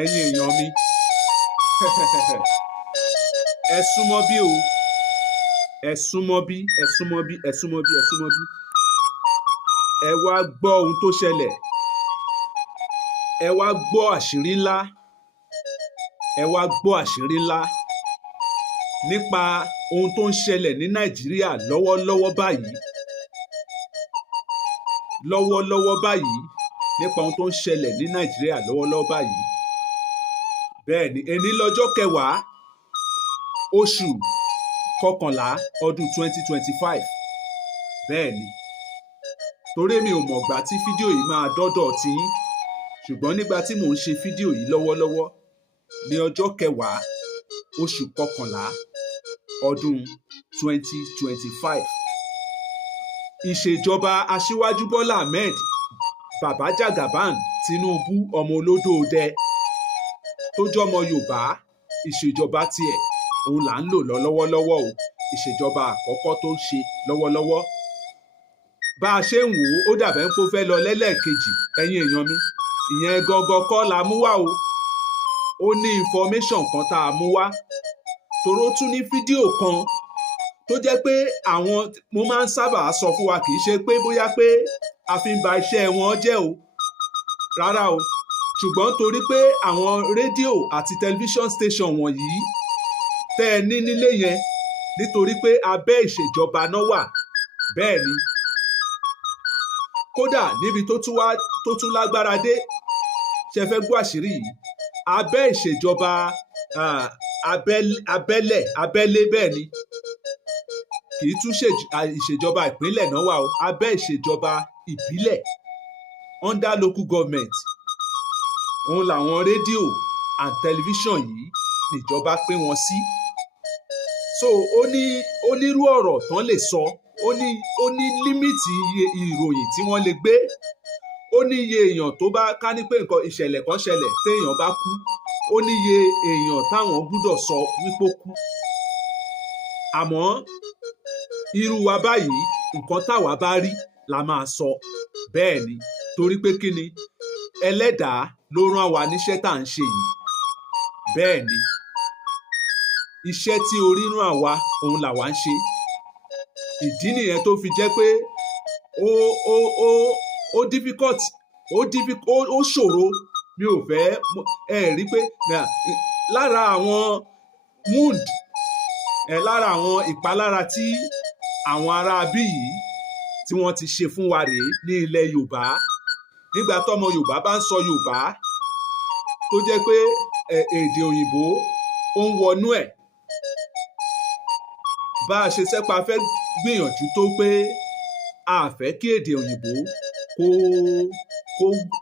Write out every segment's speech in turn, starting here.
Ẹ̀yin èèyàn mi ẹ súnmọ́ bí o ẹ súnmọ́ bí ẹ súnmọ́ bí ẹ súnmọ́ bí ẹ súnmọ́ bí ẹ wá gbọ́ ohun tó ṣẹlẹ̀, ẹ wá gbọ́ àṣírí ńlá, ẹ wá gbọ́ àṣírí ńlá nípa ohun tó ń ṣẹlẹ̀ ní Nàìjíríà lọ́wọ́lọ́wọ́ báyìí, lọ́wọ́lọ́wọ́ báyìí nípa ohun tó ń ṣẹlẹ̀ ní Nàìjíríà lọ́wọ́lọ́wọ́ báyìí. Bẹ́ẹ̀ ni, èní lọ́jọ́ 10 oṣù kọkànlá ọdún 2025. Bẹ́ẹ̀ ni, torí mi ò mọ̀gbà tí fídíò yìí máa dọ́dọ̀ tí, ṣùgbọ́n nígbà tí mò ń ṣe fídíò yìí lọ́wọ́lọ́wọ́ ní ọjọ́ 10 oṣù kọkànlá ọdún 2025. Ìṣèjọba Aṣíwájú Bọ́lá Ahmed Bàbá Jagaban Tinubu ọmọ olódòdẹ tó jọmọ Yorùbá, ìṣèjọba tiẹ̀ òun là ń lò lọ́wọ́lọ́wọ́ o, ìṣèjọba àkọ́kọ́ tó ń ṣe lọ́wọ́lọ́wọ́. Bá a ṣe ń wò ó dàbẹ̀ ń kó fẹ́ lọ lẹ́lẹ́ẹ̀kejì, ẹ̀yin èèyàn mi, ìyẹn gangan kọ́ la mú wá o. Ó ní information kan tá a mú wá, toró tún ní fídíò kan tó jẹ́ pé àwọn mo máa ń sábà sọ fún wa, kì í ṣe pé bóyá pé a fi ń ba iṣẹ́ wọn jẹ́ o, rárá o, ṣùgbọ́n torí pé àwọn rédíò àti tẹlifíṣọ̀n station wọ̀nyí tẹ́ ẹ ní nílé yẹn, nítorí pé abẹ́ ìṣèjọba náà wà. Bẹ́ẹ̀ ni, kódà níbi tó tún lágbára dé, ṣe fẹ́ gbọ́ àṣírí yìí, abẹ́ ìṣèjọba abẹ́lé bẹ́ẹ̀ ni, kì í tún ìṣèjọba ìpínlẹ̀ náà wà o, abẹ́ ìṣèjọba ìbílẹ̀, under local government, òun làwọn rédíò and tẹlifíṣọ̀n yìí níjọba pín wọn sí. So ó nírú ọ̀rọ̀ tán lè sọ, ó ní límìtì iye ìròyìn tí wọ́n lè gbé, ó ní iye èèyàn tó bá ká ní pé nǹkan ìṣẹ̀lẹ̀ kan ṣẹlẹ̀ téèyàn bá kú, ó ní iye èèyàn táwọn gbúdọ̀ sọ wípé ó kú. Àmọ́ irú wa báyìí, nǹkan táwa bá rí la máa sọ. Bẹ́ẹ̀ ni, torí pé kí ni, ẹlẹ́dàá ló rán wa níṣẹ́ tá à ń ṣe yìí. Bẹ́ẹ̀ ni, iṣẹ́ tí orí rán àwa òun làwa ń ṣe. Ìdí nìyẹn tó fi jẹ́ pé ó difficult, ó ṣòro. Mi ò fẹ́ rí pé lára àwọn wound, lára àwọn ìpalára tí àwọn ará bí yìí tí wọ́n ti ṣe fún wa rèé ní ilẹ̀ Yorùbá. Nígbà tọ́mọ Yorùbá bá ń sọ Yorùbá tó jẹ́ pé èdè òyìnbó ó ń wọnú ẹ̀, bá a ṣe sẹ́pa fẹ́ gbìyànjú tó pé a fẹ́ kí èdè òyìnbó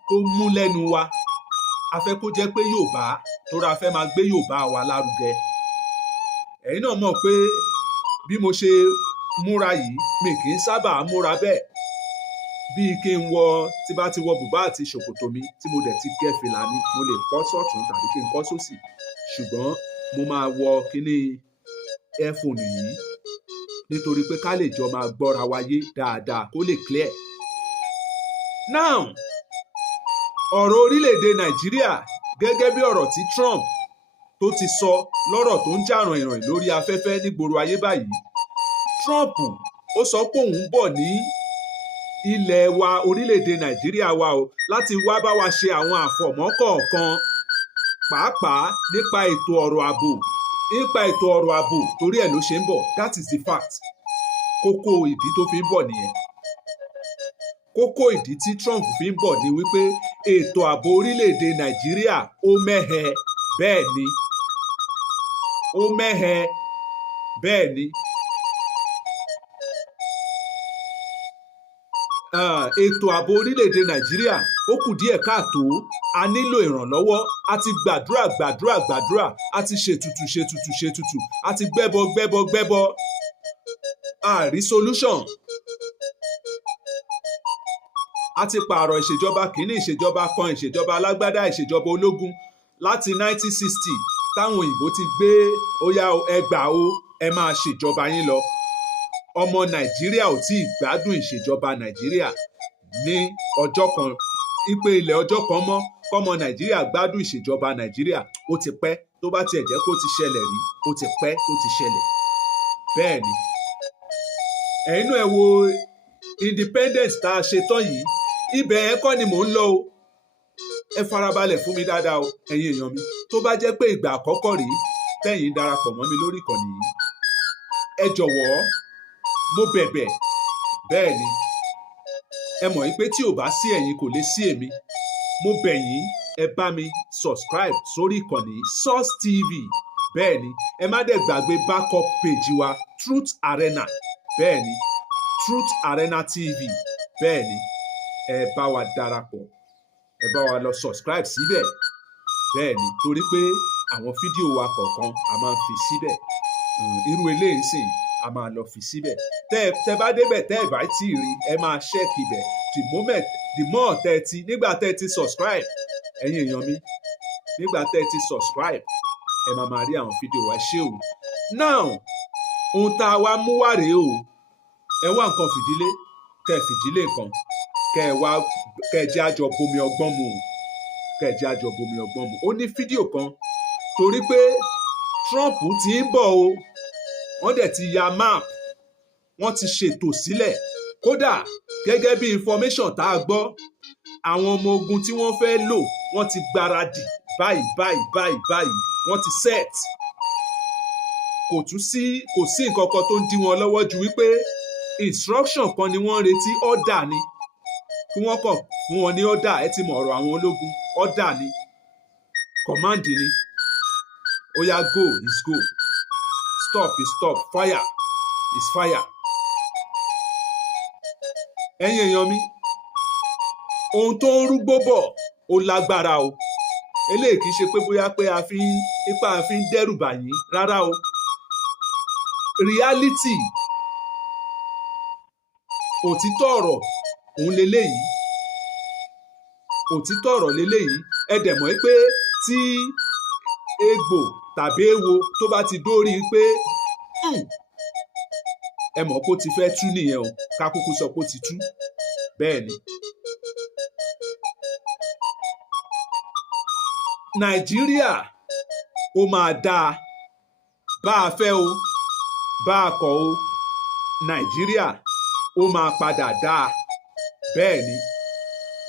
kó mú lẹ́nu wa, a fẹ́ kó jẹ́ pé Yorùbá, tó ra fẹ́ máa gbé Yorùbá wa lárugẹ. Ẹ̀yin náà mọ̀ pé bí mo ṣe múra yìí, mi kì í sábà múra bẹ́ẹ̀, bíi kí n tí bá ti wọ bùbá àti ṣòkòtò mi tí mo dẹ̀ ti gẹ́ fìlà mi, mo lè kọ́ sọ́tún tàbí kí n kọ́ sósì, ṣùgbọ́n mo máa wọ kíní earphone yìí nítorí pé ká lè jọ máa gbọ́ra wáyé dáadáa, kó lè clear. Now, ọ̀rọ̀ orílẹ̀-èdè Nàìjíríà gẹ́gẹ́ bí ọ̀rọ̀ tí Trump tó ti sọ lọ́rọ̀ tó ń jà ràn-ìràn lórí afẹ́fẹ́ nígboro ayé báyìí. Trump ó sọ pé òun bọ̀ ní ilẹ̀ wa, orílẹ̀-èdè Nàìjíríà wa o, láti wá bá wa ṣe àwọn àfọ̀mọ́ kọ̀ọ̀kan, pàápàá nípa ètò ọ̀rọ̀ ààbò, torí ẹ̀ ló ṣe ń bọ̀. That is the fact. Kókó ìdí tó fi ń bọ̀ nìyẹn. Kókó ìdí tí Trump fi ń bọ̀ ni wípé ètò ààbò orílẹ̀-èdè Nàìjíríà ó mẹ́hẹ. Bẹ́ẹ̀ ni, ó mẹ́hẹ. Bẹ́ẹ̀ ni. Ètò ààbò orílẹ̀-èdè Nàìjíríà ó kù díẹ̀ káàtó, a nílò ìrànlọ́wọ́, a ti gbàdúrà, a ti ṣètùtù, a ti gbẹ́bọ, a rí solution. A ti pààrọ̀ ìṣèjọba kìíní, ìṣèjọba kan, ìṣèjọba alágbádá, ìṣèjọba ológun láti 1960 táwọn òyìnbó ti gbé óyá ẹgbàá o, ẹ máa ṣèjọba yín lọ. Ọmọ Nàìjíríà ò tí ì gbádùn ìṣèjọba Nàìjíríà ní ọjọ́ kan, ipe ilẹ̀ ọjọ́ kan mọ́, kọ́mọ Nàìjíríà gbádùn ìṣèjọba Nàìjíríà ó ti pẹ́, tó bá tiẹ̀ jẹ́ kó ti ṣẹlẹ̀ rí ó ti pẹ́ ó ti ṣẹlẹ̀. Bẹ́ẹ̀ ni ẹ̀yin náà ẹ wo independence tá a ṣe tán yìí, ibẹ̀ yẹn kọ́ ni mò ń lọ o. Ẹ farabalẹ̀ fún mi dáadáa o ẹ̀yin èèyàn mi, tó bá jẹ́ pé ìgbà àkọ́kọ́ rèé tẹ́yin darapọ̀ mọ́ mi lórí ìkànnì yìí, ẹ jọ̀wọ́ mo bẹ̀bẹ̀. Bẹ́ẹ̀ ni ẹ mọ̀ wípé tí ò bá sí ẹ̀yin kò lè sí èmi. Mo bẹ̀ yín ẹ bá mi subscribe sórí ìkànnì Source TV. Bẹ́ẹ̀ ni ẹ má dẹ̀ gbàgbé backup page wa Truth Arena. Bẹ́ẹ̀ ni Truth Arena TV. Bẹ́ẹ̀ ni ẹ bá wa darapọ̀, ẹ bá wa lọ subscribe síbẹ̀. Bẹ́ẹ̀ ni torí pé àwọn fídíò wa kọ̀ọ̀kan a máa ń fi síbẹ̀. Irú eléyìí sìn a máa lọ fi síbẹ̀. Tẹ́ bá débẹ̀ tẹ́ ẹ bá tí ì rí ẹ máa check ibẹ̀. The more tẹ́ ẹ ti nígbà tẹ́ ẹ ti subscribe ẹ̀yin èèyàn mi, nígbà tẹ́ ẹ ti subscribe ẹ máa rí àwọn fídíò wa ṣé o. Now ohun tá a wá mú wá rèé o. Ẹ wá nǹkan fìdílé kẹ́ ẹ fìdílé nǹkan kẹ́ ẹ jẹ́ àjọ bomi ọgbọ́n mu, kẹ́ ẹ jẹ́ àjọ bomi ọgbọ́n mu. Ó ní fídíò kan torí pé Trump ti ń bọ̀ o, wọ́n dẹ̀ ti ya map, wọ́n ti ṣètò sílẹ̀. Kódà gẹ́gẹ́ bí information tá a gbọ́, àwọn ọmọ ogun tí wọ́n fẹ́ lò wọ́n ti gbáradì báyìí wọ́n ti set. Kò sí nǹkan kan tó ń dí wọn lọ́wọ́ ju wípé instruction kan ni wọ́n ń retí, order ni kí wọ́n kàn fún wọn ní order. Ẹ ti mọ̀ ọ̀rọ̀ àwọn ológun, order ni, command ni. Ó yá go is go, stop is stop, fire is fire. Ẹ̀yin èèyàn mi, ohun tó ń rúgbó bọ̀ ó lágbára o. Eléyìí kìí ṣe pé bóyá pé a fi ń dẹ́rù bà yín rárá o. Reality, òtítọ́ ọ̀rọ̀ òun leléyìí, òtítọ́ ọ̀rọ̀ leléyìí. Ẹ dẹ̀ mọ̀ pé tí egbò tàbí ewo tó bá ti dórí pé ẹ mọ̀ pé ó ti fẹ́ tú nìyẹn o, ká kúkú sọ pé ó ti tú. Bẹ́ẹ̀ ni Nàìjíríà ó máa dáa bá a fẹ́ o bá a kọ̀ o, Nàìjíríà ó máa padà dáa. Bẹ́ẹ̀ ni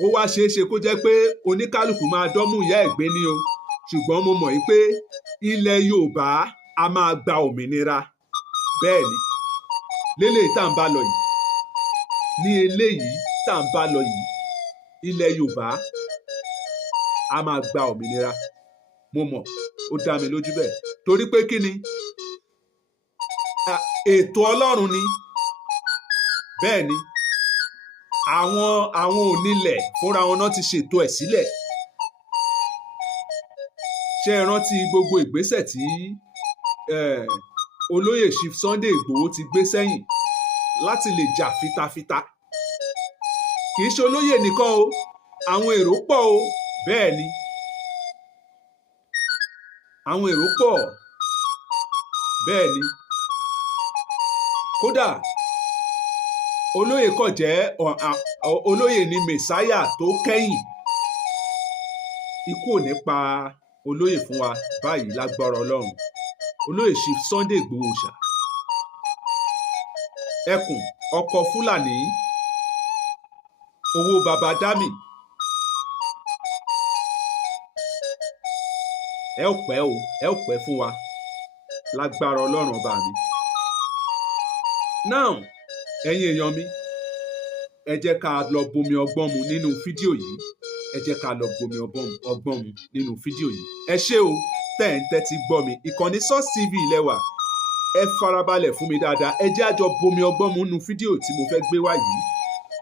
ó wá ṣeé ṣe kó jẹ́ pé oníkálukú máa dọ́mú ìyá ẹ̀ gbé ní o, ṣùgbọ́n mo mọ̀ pé ilẹ̀ Yorùbá a máa gba òmìnira. Bẹ́ẹ̀ ni léléyìí tá à ń bá lọ yìí, ní eléyìí tá à ń bá lọ yìí, ilẹ̀ Yorùbá a máa gba òmìnira. Mo mọ̀, ó dá mi lójú bẹ́ẹ̀ torí pé kí ni ètò Ọlọ́run ni. Bẹ́ẹ̀ ni àwọn onílẹ̀ fúnra wọn náà ti ṣètò ẹ̀ sílẹ̀. Ṣé ẹ rántí gbogbo ìgbésẹ̀ tí olóyè Chief Sunday Igboho ti gbé sẹ́yìn láti lè jà fitafita? Kì í ṣe olóyè nìkan o, àwọn èrò pọ̀ o. Bẹ́ẹ̀ ni àwọn èrò pọ̀. Bẹ́ẹ̀ ni kódà olóyè kò jẹ́ olóyè ní mẹ̀sáyà tó kẹ́yìn. Ikú ò ní pa olóyè fún wa báyìí lágbára Ọlọ́run. Olóyè Chief Sunday Igboho ṣá, ẹkùn ọkọ Fúlàní, owó baba dami. Ẹ ò pẹ́ o, ẹ ò pẹ́ fún wa lágbára Ọlọ́run ọba mi. Now ẹ̀yin èèyàn mi, ẹ jẹ́ ká lọ bomi ọgbọ́n mu nínú fídíò yìí. Ẹ jẹ́ ká lọ bomi ọgbọ́n mu nínú fídíò yìí. Ẹ ṣé o tẹ́ ń tẹ́tí gbọ́ mi. Ìkànnì Source TV lẹ́wà. Ẹ farabalẹ̀ fún mi dáadáa. Ẹ jẹ́ àjọ bomi ọgbọ́n mu nínú fídíò tí mo fẹ́ gbé wá yìí.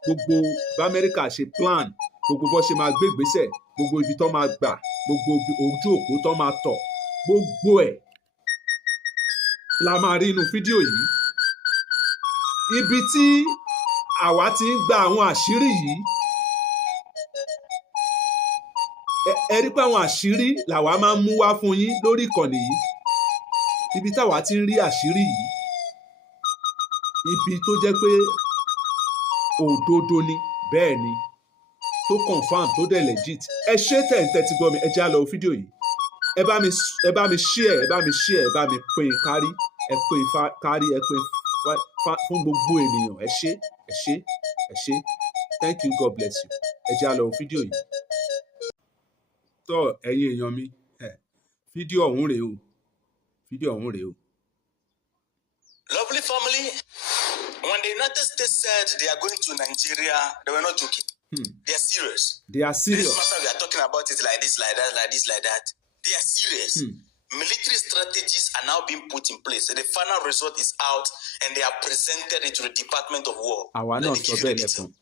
Gbogbo b'Amẹ́ríkà ṣe plan, gbogbo bó ṣe máa gbé ìgbésẹ̀, gbogbo ibi tó máa gbà, gbogbo ojú òpó tó máa tọ̀, gbogbo ẹ̀ la máa rí inú fídíò yìí. Ibi tí àwa ti ń gba àwọn àṣírí yìí, ẹ rí pé àwọn àṣírí làwa máa ń mú wá fún yín lórí ìkànnì yìí. Ibi táwa ti ń rí àṣírí yìí, ibi tó jẹ́ pé òdodo ni. Bẹ́ẹ̀ ni tó confam tó dẹ̀ legit. Ẹ ṣé tẹ̀ ti gbọ́ mi, ẹ já lọ fídíò yìí. Ẹ bá mi share, ẹ bá mi pín kárí, ẹ pín kárí, ẹ pín fún gbogbo ènìyàn. Ẹ ṣé. Thank you, God bless you. Ẹ já lọ fídíò yìí. Tó ẹ̀yin èèyàn mi, fídíò ọ̀hún rèé o. Lovely family, when the United States said they are going to Nigeria, they were not joking. They are serious. This matter, we are talking about it like this, like that. They are serious. Military strategies are now being put in place. The final result is out, and they are presented it to the Department of War. Let me give you the detail.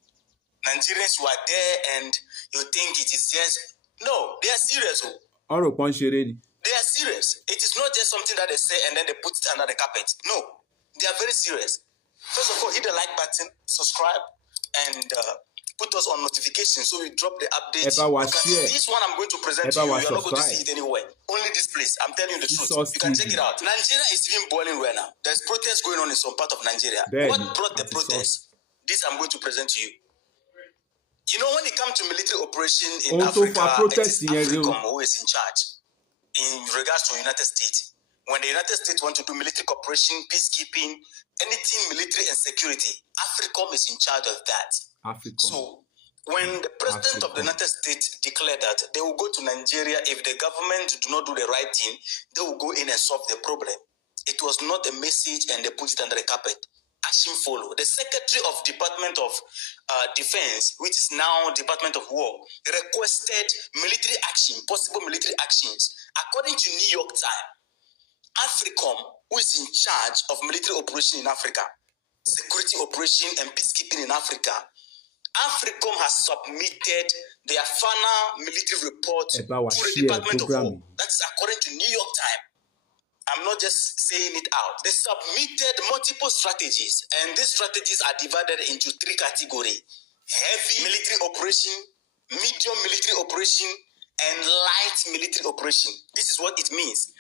Nigerians who are there, and you think it is just... No, they are serious. They are serious. It is not just something that they say and then they put it under the carpet. No, they are very serious. First of all, hit the like button, subscribe, and put us on notifications so we drop the updates. This one I'm going to present to you, you're not going to see it anywhere. Only this place. I'm telling you the truth. You can check it out. Nigeria is even boiling right now. There's protests going on in some part of Nigeria. What brought the protest? This I'm going to present to you. You know, when it comes to military operation in Africa, it is AFRICOM who is in charge in regards to United States. When the United States want to do military cooperation, peacekeeping, anything military and security, AFRICOM is in charge of that. So when the president of the United States declared that they will go to Nigeria, if the government do not do the right thing, they will go in and solve the problem. It was not a message and they put it under the carpet. Action follow. The Secretary of Department of Defense, which is now Department of War, requested military action, possible military actions. According to New York Times, AFRICOM, who is in charge of military operation in Africa, security operation and peacekeeping in Africa, AFRICOM has submitted their final military report to the Department of War. That is according to New York Times. I'm not just saying it out. They submitted multiple strategies, and these strategies are divided into three categories: heavy military operation, medium military operation, and light military operation. This is what it means.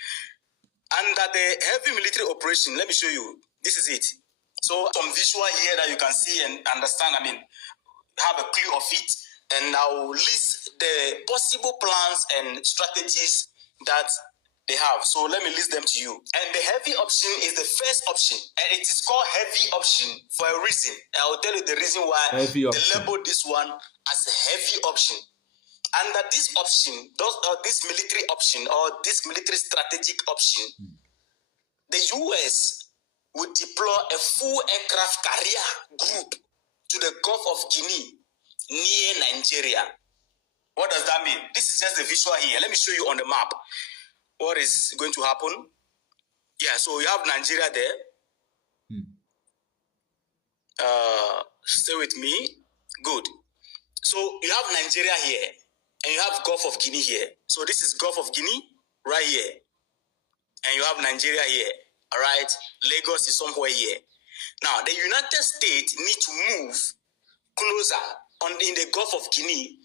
Under the heavy military operation, let me show you. This is it. So some visual here that you can see and understand, have a clue of it, and I'll list the possible plans and strategies that they have. So let me list them to you. And the heavy option is the first option, and it is called heavy option for a reason. And I will tell you the reason why they label this one as a heavy option. Under this option, this military option or this military strategic option, the US would deploy a full aircraft carrier group to the Gulf of Guinea near Nigeria. What does that mean? This is just the visual here. Let me show you on the map what is going to happen. Yeah, so you have Nigeria there. Stay with me. Good. So you have Nigeria here, and you have Gulf of Guinea here. So this is Gulf of Guinea right here, and you have Nigeria here. All right, Lagos is somewhere here. Now the United States need to move closer in the Gulf of Guinea.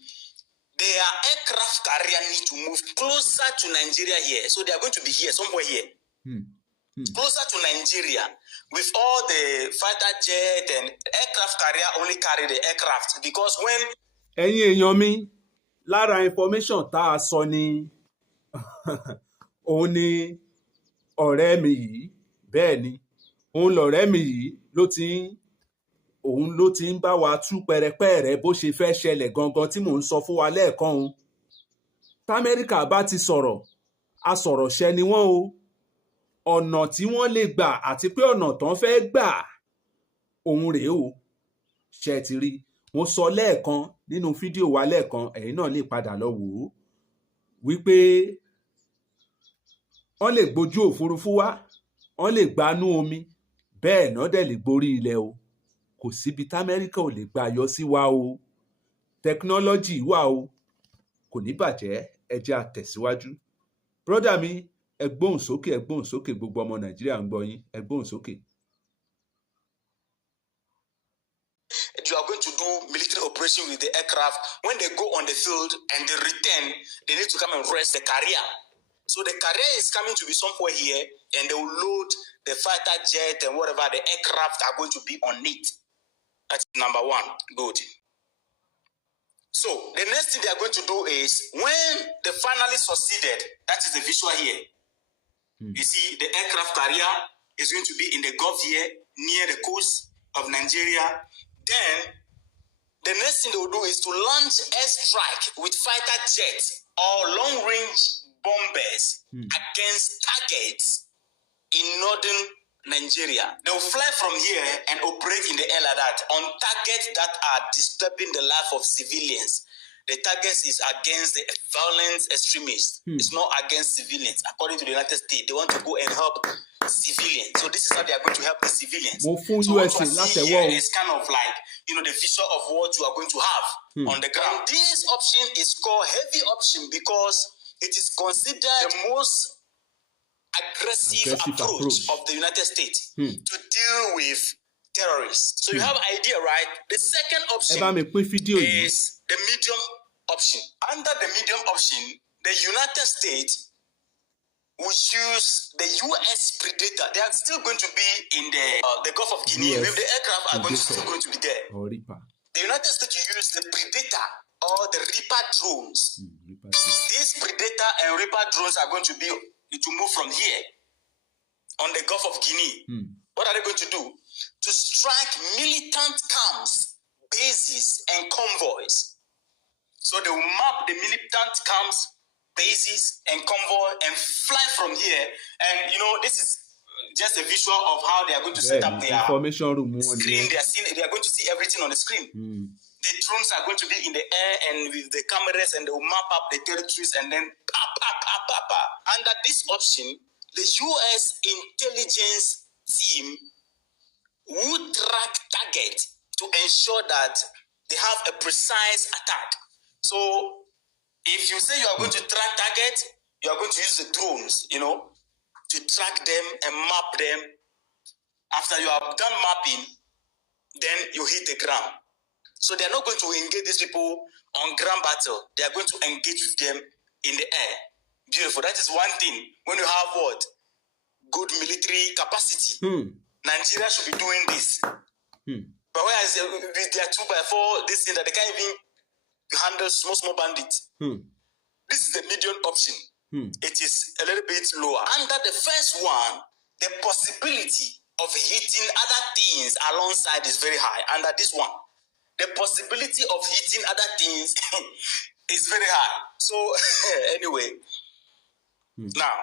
Their aircraft carrier need to move closer to Nigeria here. So they are going to be here, somewhere here. Closer to Nigeria with all the fighter jet and aircraft carrier only carry the aircraft because when... Ẹ̀yin èèyàn mi, lára information tá a sọ ni òun ni ọ̀rẹ́ mi yìí, bẹ́ẹ̀ ni, òun lọ̀rẹ́ mi yìí òun ló ti ń bá wa tú pẹrẹpẹrẹ bó ṣe fẹ́ ṣẹlẹ̀ gangan tí mò ń sọ fún wa lẹ́ẹ̀kan òun. T'Amẹ́ríkà bá ti sọ̀rọ̀, asọ̀rọ̀ṣẹ ni wọ́n o. Ọ̀nà tí wọ́n lè gbà àti pé ọ̀nà tán fẹ́ gbà òun rèé o. Ṣé ti rí? Mo sọ lẹ́ẹ̀kan nínú fídíò wa lẹ́ẹ̀kan, ẹ̀yin náà lè padà lọ wò ó, wípé wọ́n lè gbójú òfurufú wá, wọ́n lè gbanú omi, bẹ́ẹ̀ náà dẹ̀ lè gborí ilẹ̀ o. Kò síbi t'Amẹ́ríkà ò lè gbà yọ sí wa o. Technology wà o. Kò ní bàjẹ́, ẹ jẹ́ á tẹ̀síwájú. Brọ́dà mi, ẹ gbóhùn sókè, gbogbo ọmọ Nàìjíríà ń gbọ́ yín, ẹ gbóhùn sókè. You are going to do military operation with the aircraft. When they go on the field and they return, they need to come and rest the carrier. So the carrier is coming to be somewhere here, and they will load the fighter jet and whatever the aircraft are going to be on it. That's number one. Good. So the next thing they are going to do is when they finally succeeded, that is the visual here. You see, the aircraft carrier is going to be in the Gulf here, near the coast of Nigeria. Then the next thing they will do is to launch airstrike with fighter jets or long-range bombers against targets in northern Nigeria. They will fly from here and operate in the air like that on targets that are disturbing the life of civilians. The target is against the violent extremists. It's not against civilians. According to the United States, they want to go and help civilians. So this is how they are going to help the civilians. So what you see here is kind of like, the visual of what you are going to have on the ground. This option is called heavy option because it is considered the most aggressive approach of the United States to deal with terrorists. So you have idea, right? The second option is the medium option. Under the medium option, the United States will use the U.S. Predator. They are still going to be in the Gulf of Guinea. With the aircraft are still going to be there. The United States will use the Predator or the Reaper drones. These Predator and Reaper drones are going to move from here on the Gulf of Guinea. What are they going to do? To strike militant camps, bases, and convoys. So they will map the militant camps, bases, and convoy and fly from here. And this is just a visual of how they are going to set up their information room screen. They are going to see everything on the screen. The drones are going to be in the air and with the cameras, and they will map up the territories and then Under this option, the U.S. intelligence team would track targets to ensure that they have a precise attack. So if you say you are going to track targets, you are going to use the drones, to track them and map them. After you have done mapping, then you hit the ground. So they are not going to engage these people on ground battle. They are going to engage with them in the air. Beautiful. That is one thing. When you have what? Good military capacity. Nigeria should be doing this. But whereas with their 2x4, this thing that they can't even handle small bandits. This is the medium option. It is a little bit lower. Under the first one, the possibility of hitting other things alongside is very high. Under this one, the possibility of hitting other things is very high. So anyway, now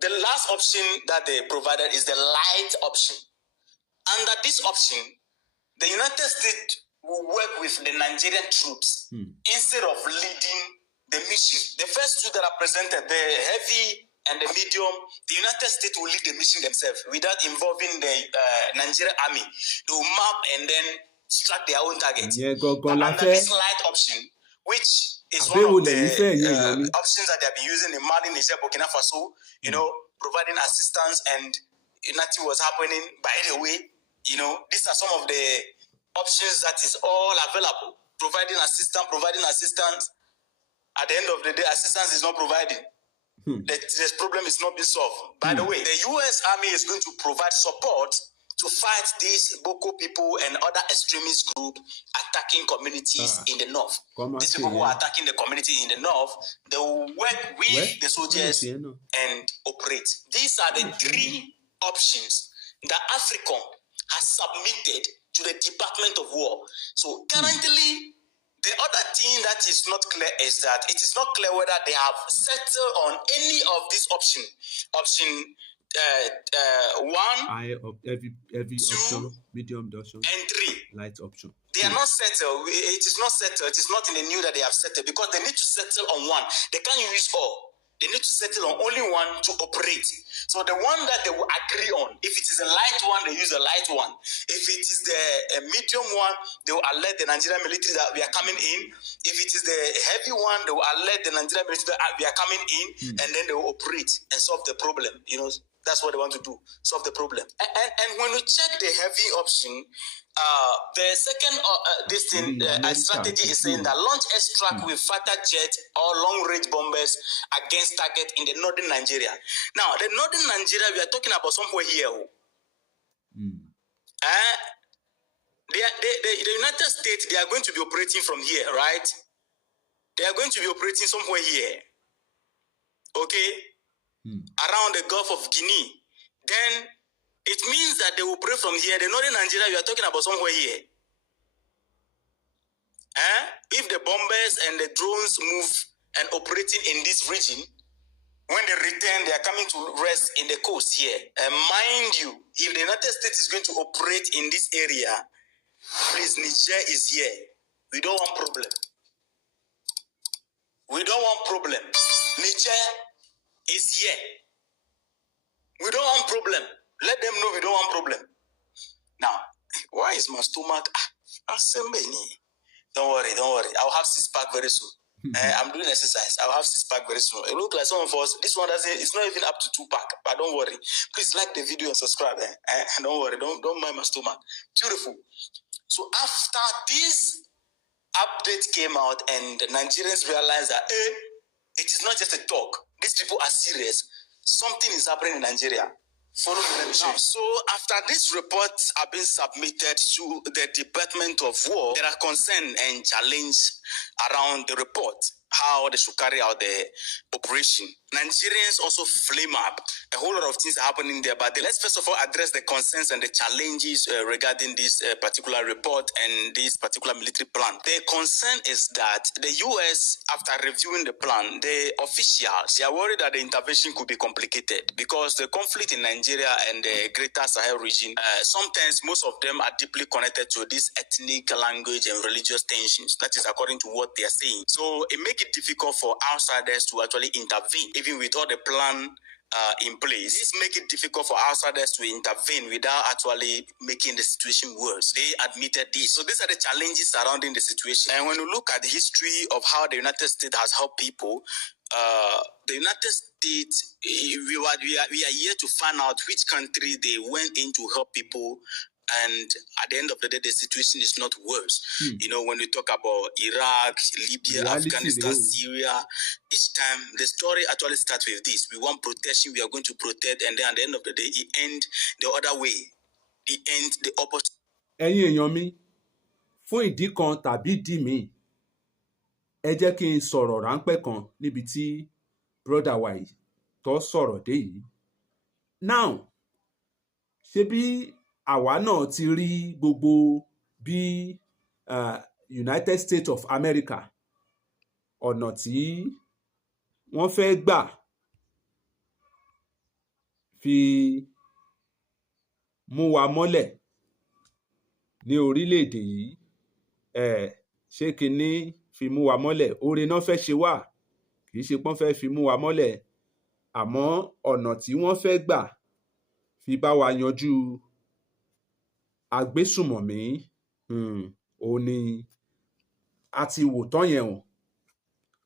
the last option that they provided is the light option. Under this option, the United States will work with the Nigerian troops instead of leading the mission. The first two that are presented, the heavy and the medium, the United States will lead the mission themselves without involving the Nigerian army. They will map and then strike their own targets. Under this light option, which is one of the options that they have been using in Mali, Niger, Burkina Faso, providing assistance, and nothing was happening. By the way, these are some of the options that is all available. Providing assistance. At the end of the day, assistance is not providing. The problem is not being solved. By the way, the U.S. Army is going to provide support to fight these Boko people and other extremist groups attacking communities in the north. These people who are attacking the community in the north, they will work with the soldiers and operate. These are the three options that AFRICOM has submitted to the Department of War. So currently, the other thing that is not clear is that it is not clear whether they have settled on any of these options. Option 1, heavy 2, option, medium option, and 3. light option. They are not settled. It is not settled. It is not in the new that they have settled because they need to settle on one. They can't use all. They need to settle on only one to operate. So the one that they will agree on, if it is a light one, they use a light one. If it is the medium one, they will alert the Nigerian military that we are coming in. If it is the heavy one, they will alert the Nigerian military that we are coming in, and then they will operate and solve the problem. That's what they want to do, solve the problem. And when we check the heavy option, the second strategy is saying that launch airstrike with fighter jets or long-range bombers against target in the northern Nigeria. Now, the northern Nigeria, we are talking about somewhere here. The United States, they are going to be operating from here, right? They are going to be operating somewhere here. Okay? Around the Gulf of Guinea. Then it means that they will operate from here. The northern Nigeria, we are talking about somewhere here. If the bombers and the drones move and operating in this region, when they return, they are coming to rest in the coast here. And mind you, if the United States is going to operate in this area, please, Niger is here. We don't want problem. We don't want problem. Niger is here. We don't want problem. Let them know we don't want problem. Now, why is my stomach? Don't worry. I'll have 6-pack very soon. I'm doing exercise. I'll have 6-pack very soon. It looks like some of us, this one doesn't, it's not even up to 2-pack, but don't worry. Please like the video and subscribe. Don't worry. Don't mind my stomach. Beautiful. So after this update came out and the Nigerians realized that it is not just a talk. These people are serious. Something is happening in Nigeria. Follow me, let me show you. So after these reports have been submitted to the Department of War, there are concern and challenge around the report, how they should carry out the operation. Nigerians also flame up. A whole lot of things are happening there, but let's first of all address the concerns and the challenges regarding this particular report and this particular military plan. The concern is that the U.S., after reviewing the plan, the officials, they are worried that the intervention could be complicated because the conflict in Nigeria and the greater Sahel region, sometimes most of them are deeply connected to this ethnic, language, and religious tensions. That is according to what they are saying. So it makes it difficult for outsiders to actually intervene, even with all the plan in place. This makes it difficult for outsiders to intervene without actually making the situation worse. They admitted this. So these are the challenges surrounding the situation. And when you look at the history of how the United States has helped people, the United States, we are here to find out which country they went in to help people. And at the end of the day, the situation is not worse. You know, when we talk about Iraq, Libya, Afghanistan, Syria, each time the story actually starts with this. We want protection, we are going to protect, and then at the end of the day, it ends the other way. It ends the opposite. Ẹ̀yin èèyàn mi, fún ìdí kan tàbí ìdí míì, ẹ jẹ́ kí n sọ̀rọ̀ ráńpẹ́ kan níbi tí brother wa yìí tó sọ̀rọ̀ dé yìí. Now, ṣebí àwa náà ti rí gbogbo bí United States of America ọ̀nà tí wọ́n fẹ́ gbà fi mú wa mọ́lẹ̀ ní orílẹ̀-èdè yìí, ṣé kinní fi mú wa mọ́lẹ̀, oore náà fẹ́ ṣe wá, kì í ṣe pọ́n fẹ́ fi mú wa mọ́lẹ̀, àmọ́ ọ̀nà tí wọ́n fẹ́ gbà fi bá wa yanjú agbésùmọ̀mí, òun ni a ti wò tán yẹn o.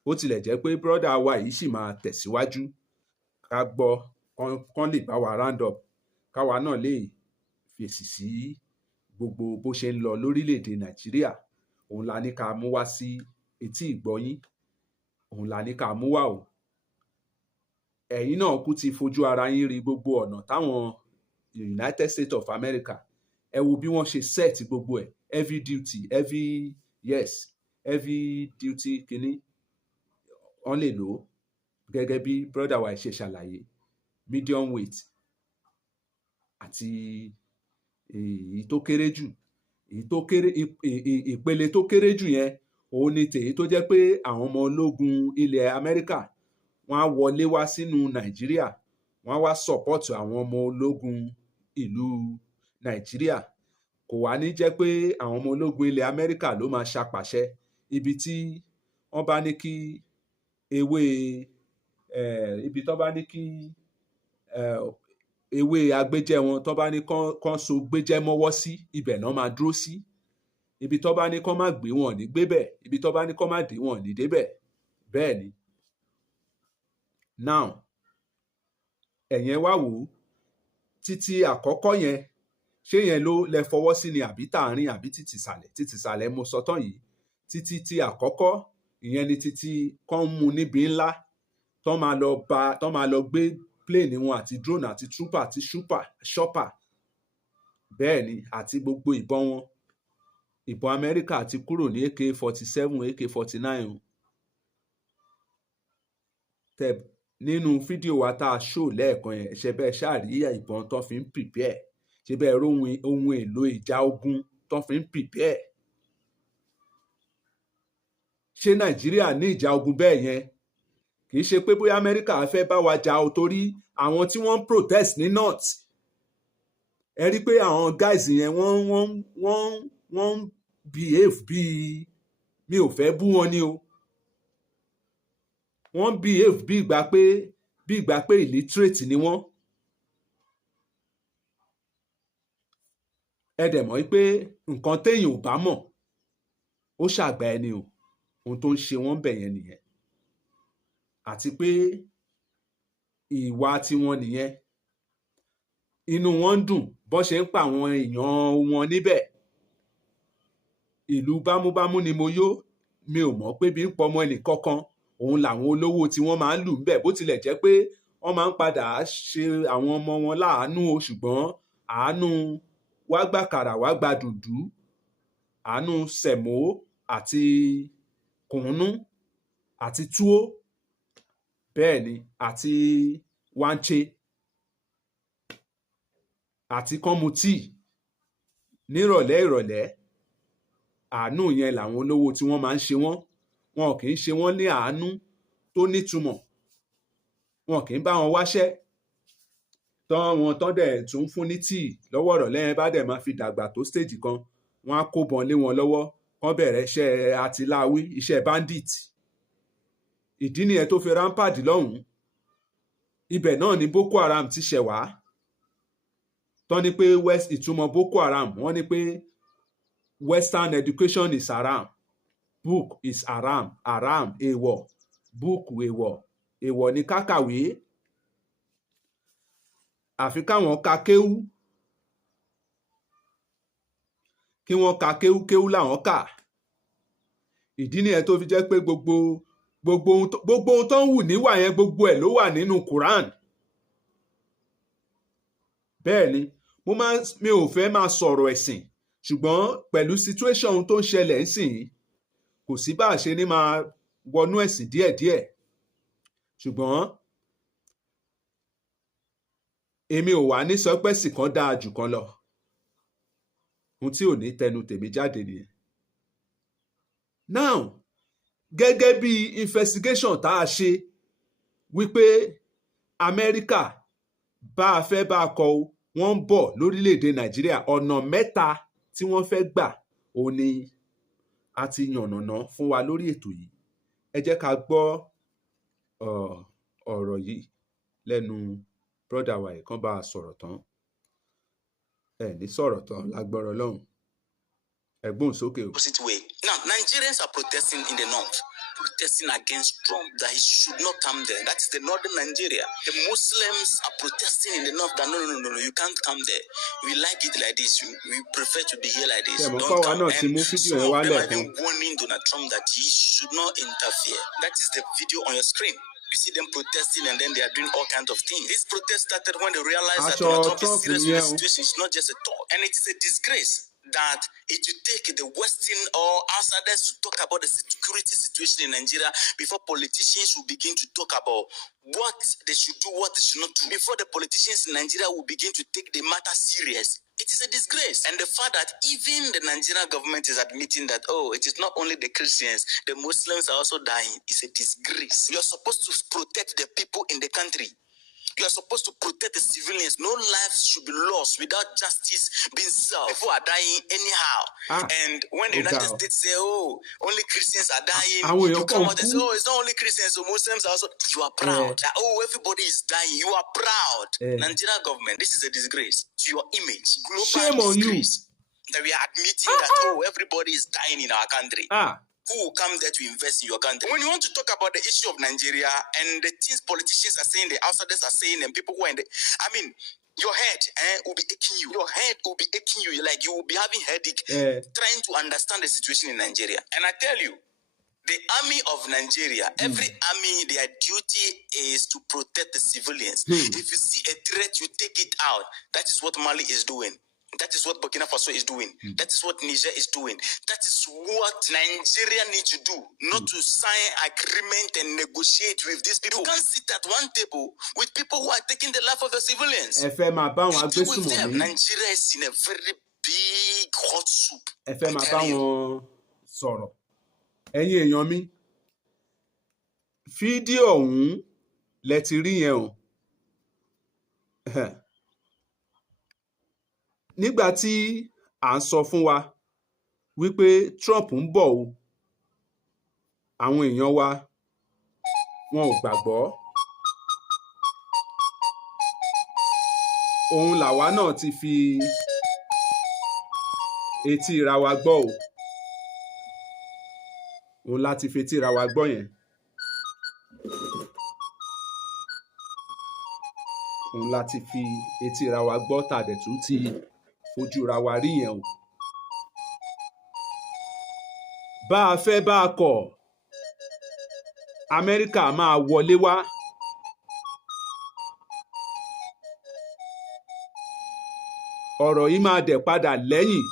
Ó tilẹ̀ jẹ́ pé brother wa yìí sì máa tẹ̀síwájú ká gbọ́ kán lè bá wa round up, káwa náà lè fèsì sí gbogbo bó ṣe ń lọ lórílẹ̀‐èdè Nàìjíríà. Òun la ní ká mú wá sí etí ìgbọ́yín, òun la ní ká mú wá o. Ẹ̀yin náà kú ti fojú ara yín rí gbogbo ọ̀nà táwọn United States of America, ẹ wo bí wọ́n ṣe set gbogbo ẹ̀, heavy duty kínní, wọ́n lè lò ó gẹ́gẹ́ bí brother wa ṣe ṣàlàyé, medium weight àti èyí tó kéré jù. Ìpele tó kéré jù yẹn, òun ni tèyí tó jẹ́ pé àwọn ọmọ ológun ilẹ̀ Amẹ́ríkà wọ́n á wọlé wá sínú Nàìjíríà, wọ́n á wá support àwọn ọmọ ológun ìlú Nàìjíríà. Kò wá ní jẹ́ pé àwọn ọmọ ológun ilẹ̀ Amẹ́ríkà ló máa ṣapàṣẹ. Ibi tí wọ́n bá ní kí ibi tó bá ní kí ewé agbéjẹ́ wọn tó bá ní kán so gbéjẹ́ mọ́wọ́ sí, ibẹ̀ náà máa dúró sí. Ibi tó bá ní kán má gbé wọn ní gbébẹ̀, ibi tó bá ní kán má dé wọn ní débẹ̀. Bẹ́ẹ̀ ni. Now, ẹ̀yin wá wò ó, títí àkọ́kọ́ yẹn, ṣé yẹn ló lẹ fọwọ́ sí ni àbí tààrin àbí títìsàlẹ̀ mo sọ tán yìí. Títí tí àkọ́kọ́, ìyẹn ni títí kán mú níbi ńlá, tán máa lọ gbé plane wọn àti drone àti trooper àti shopper. Bẹ́ẹ̀ ni, àti gbogbo ìbọn wọn. Ìbọn Amẹ́ríkà ti kúrò ní AK-47, AK-49 o. nínú fídíò wa tá a ṣó lẹ́ẹ̀kan yẹn ṣe bẹ́ẹ̀ ṣáàrí ìbọn tó fi ń prepare ṣe bẹ́ẹ̀ rí ohun èlò ìjà ogun tó fi ń prepare. ṣé Nàìjíríà ní ìjà ogun bẹ́ẹ̀ yẹn? kì í ṣe pé bóyá Amẹ́ríkà fẹ́ bá wa jà o, torí àwọn tí wọ́n ń protest ní north ẹ rí pé àwọn guys yẹn wọ́n behave bíi mi ò fẹ́ bú wọn ni o, wọ́n behave bí ìgbà pé illiterate ni wọ́n. ẹ dẹ̀ mọ̀ pé nǹkan téèyàn ò bá mọ̀ ó ṣàgbà ẹni o, ohun tó ń ṣe wọ́n bẹ̀ yẹn nìyẹn, àti pé ìwà tiwọn nìyẹn. inú wọn ń dùn bó ṣe ń pa àwọn èèyàn wọn níbẹ̀. ìlú bámúbámú ni mo yó, mi ò mọ̀ pé bí ń pọ ọmọ ẹnì kankan, òun làwọn olówó tí wọ́n máa ń lù ń bẹ̀, bó tilẹ̀ jẹ́ pé wọ́n máa ń padà ṣe àwọn ọmọ wọn láàánú o, ṣùgbọ́n àánú wá gbà kàrà wá gba dùndú, àánú sẹ̀mó àti kùnnú àti túó, bẹ́ẹ̀ ni, àti wáńché àti kánmu tíì nírọ̀lẹ́ ìrọ̀lẹ́. àánú yẹn làwọn olówó tí wọ́n máa ń ṣe wọ́n. wọn kì í ṣe wọ́n ní àánú tó nítumọ̀, wọn kì í bá wọn wáṣẹ́ tán dẹ̀ tún fún ní tíì lọ́wọ́ ìrọ̀lẹ́ yẹn bá dẹ̀ máa fi dàgbà tó stage kan, wọ́n á kó bọn lé wọn lọ́wọ́, kán bẹ̀rẹ̀ iṣẹ́ àtìláwí, iṣẹ́ bandit. ìdí nìyẹn tó fi rampart lọ́hùn-ún. ibẹ̀ náà ni Boko Haram ti ṣẹ̀ wá. tán ní pé ìtumọ̀ Boko Haram, wọ́n ní pé Western education is haram, book is haram, haram èèwọ̀, book èèwọ̀, èèwọ̀ ni ká kàwé, àfi káwọn ka kéwú, kí wọ́n ka kéwú, kéwú làwọn kà. ìdí nìyẹn tó fi jẹ́ pé gbogbo ohun tó ń wù níwà yẹn, gbogbo ẹ̀ ló wà nínú Quran. bẹ́ẹ̀ ni mi ò fẹ́ máa sọ̀rọ̀ ẹ̀sìn, ṣùgbọ́n pẹ̀lú situation tó ń ṣẹlẹ̀ ńsìn, kò sí bá a ṣe ní máa wọnú ẹ̀sìn díẹ̀díẹ̀. ṣùgbọ́n èmi ò wá ní sọ pé ẹ̀sìn kan dáa jù kan lọ. ohun tí ò ní tẹnu tèmi jáde nìyẹn. now gẹ́gẹ́ bí investigation tá a ṣe wípé Amẹ́ríkà bá a fẹ́ bá a kọ wọ́n ń bọ̀ lórílẹ̀‐èdè Nàìjíríà, ọ̀nà mẹ́ta tí wọ́n fẹ́ gbà òun ni a ti yànnàná fún wa lórí ètò yìí. ẹ jẹ́ ká gbọ́ ọ̀rọ̀ yìí lẹ́nu brọ́dà wa yìí, kán bá a sọ̀rọ̀ tán. ẹ ní sọ̀rọ̀ tán lágbọ́rọ̀ lọ́hùn. ẹ̀gbọ́n sókè o. Opposite way. Now, Nigerians are protesting in the north, protesting against Trump that he should not come there. That is the northern Nigeria. The Muslims are protesting in the north that no, you can't come there. We like it like this. We prefer to be here like this. Don't come. And some of them are even warning Donald Trump that he should not interfere. That is the video on your screen. You see them protesting and then they are doing all kinds of things. This protest started when they realized that Donald Trump is serious with the situation. It's not just a talk. And it is a disgrace that it will take the Western or outsiders to talk about the security situation in Nigeria before politicians will begin to talk about what they should do, what they should not do. Before the politicians in Nigeria will begin to take the matter serious. It is a disgrace. And the fact that even the Nigerian government is admitting that, oh, it is not only the Christians, the Muslims are also dying, is a disgrace. You're supposed to protect the people in the country. You are supposed to protect the civilians. No lives should be lost without justice being served. People are dying anyhow. And when the United States say, oh, only Christians are dying, you come out and say, oh, it's not only Christians, so Muslims are also. You are proud. That, oh, everybody is dying. You are proud. Nigerian government, this is a disgrace to your image. Global shame on you. That we are admitting that, oh, everybody is dying in our country. Who will come there to invest in your country? When you want to talk about the issue of Nigeria and the things politicians are saying, the outsiders are saying, and people who are in the... I mean, your head will be aching you. Your head will be aching you. Like you will be having headache trying to understand the situation in Nigeria. And I tell you, the army of Nigeria, every army, their duty is to protect the civilians. If you see a threat, you take it out. That is what Mali is doing. That is what Burkina Faso is doing. That is what Niger is doing. That is what Nigeria needs to do, not to sign agreement and negotiate with these people. You can't sit at one table with people who are taking the life of the civilians. ẹ fẹ́ máa bá wọn You deal with them. agbésùmọ̀mí. Nigeria is in a very big hot soup. ẹ fẹ́ máa bá wọn sọ̀rọ̀. ẹ̀yin èèyàn mi, fídíò ọ̀hún lẹ ti rí yẹn o. nígbà tí à ń sọ fún wa wípé Trump ń bọ̀ o, àwọn èèyàn wa wọn ò gbàgbọ́. òun làwa náà ti fi etí ra wa gbọ́ o. òun láti fi etí ra wa gbọ́ yẹn. òun láti fi etí ra wa gbọ́ tàdẹ̀ tún ti fojú ra wa rí yẹn o. bá a fẹ́ bá a kọ̀, Amẹ́ríkà máa wọlé wá. ọ̀rọ̀ yìí máa dẹ̀ padà lẹ́yìn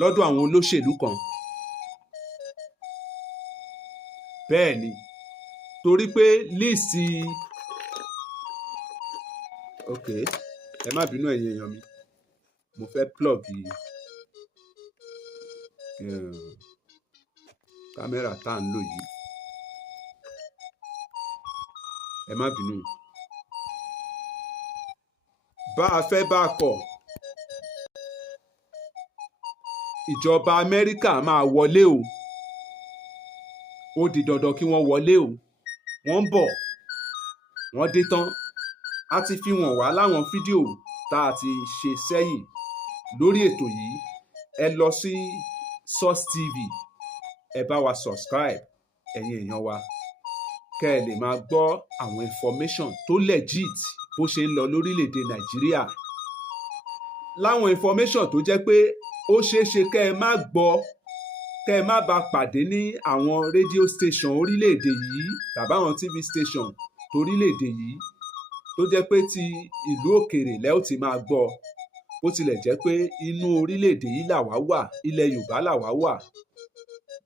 lọ́dọ̀ àwọn olóṣèlú kan. bẹ́ẹ̀ ni, torí pé líìsì ok ẹ má bínú ẹ̀yin èèyàn mi, mo fẹ́ plug kámẹ́rà tá à ń lò yìí, ẹ má bínú. bá a fẹ́ bá a kọ̀, ìjọba Amẹ́ríkà máa wọlé o. ó di dandan kí wọ́n wọlé o. wọ́n ń bọ̀, wọ́n dé tán. a ti fi wọ̀n wá láwọn fídíò tá a ti ṣe sẹ́yìn lórí ètò yìí. ẹ lọ sí Source TV, ẹ bá wa subscribe ẹ̀yin èèyàn wa, kẹ́ ẹ lè máa gbọ́ àwọn information tó legit bó ṣe ń lọ lórílẹ̀‐èdè Nàìjíríà. láwọn information tó jẹ́ pé ó ṣeé ṣe kẹ́ ẹ má gbọ́, kẹ́ ẹ má bá pàdé ní àwọn radio station orílẹ̀‐èdè yìí tàbí àwọn TV station torílẹ̀‐èdè yìí, tó jẹ́ pé ti ìlú òkèèrè lẹ́ ò ti máa gbọ́. bó tilẹ̀ jẹ́ pé inú orílẹ̀‐èdè yìí làwa wà, ilẹ̀ Yorùbá làwa wà,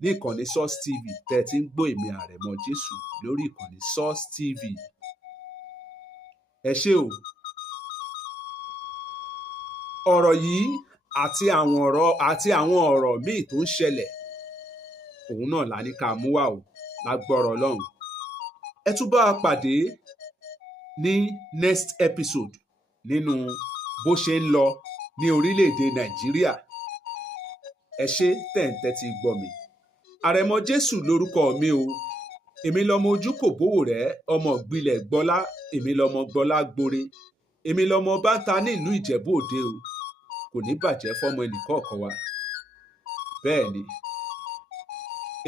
ní ìkànnì Source TV tẹ́ ẹ ti ń gbọ́ èmi Àrẹ̀mọ Jésù lórí ìkànnì Source TV. ẹ ṣé o. ọ̀rọ̀ yìí àti àwọn ọ̀rọ̀ míì tó ń ṣẹlẹ̀, òun náà la ní ká mú wá o, lágbọ́rọ̀ Ọlọ́run. ẹ tún bá a pàdé ní next episode nínú bó ṣe ń lọ ní orílẹ̀-èdè Nàìjíríà. ẹ ṣé tẹ̀ ń tẹ́tí gbọ́ mi. Àrẹ̀mọ Jésù lórúkọ mi o. èmi lọmọ ojú kò bówò rẹ̀, ọmọ ìgbìlẹ̀ gbọ́lá, èmi lọmọ gbọ́lá gbore, èmi lọmọ báńtà nílùú Ìjẹ̀bú Òde o. kò ní bàjẹ́ fọ́mọ ẹnìkọ̀ọ̀kan wa. bẹ́ẹ̀ ni,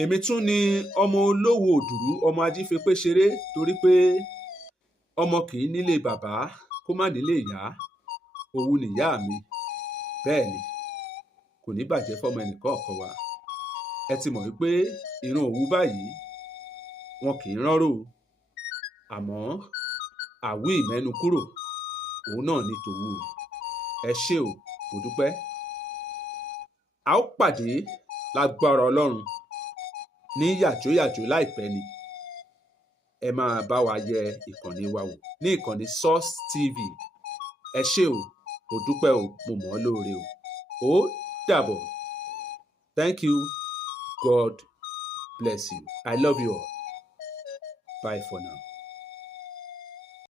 èmi tún ni ọmọ olówó òdùrú, ọmọ ajífepé ṣeré, torí pé ọmọ kì í nílé bàbá kó má nílé ìyá, òun nìyá mi. bẹ́ẹ̀ ni, kò ní bàjẹ́ fọ́mọ ẹnìkọ̀ọ̀kan wa. ẹ ti mọ̀ wípé ìran òwú báyìí wọn kì í ránrò, àmọ́ àwí ìmẹ́nu kúrò òun náà ni tòwú. ẹ ṣé o, mo dúpẹ́. a ó pàdé lágbára Ọlọ́run ní yàjóyàjó láìpẹ́ ni. ẹ máa bá wa yẹ ìkànnì wa wò ní ìkànnì Source TV. ẹ ṣé o, mo dúpẹ́ o, mo mọ̀ ọ́ lóore o. ó dàbọ̀. Thank you. God bless you. I love you all. Bye for now.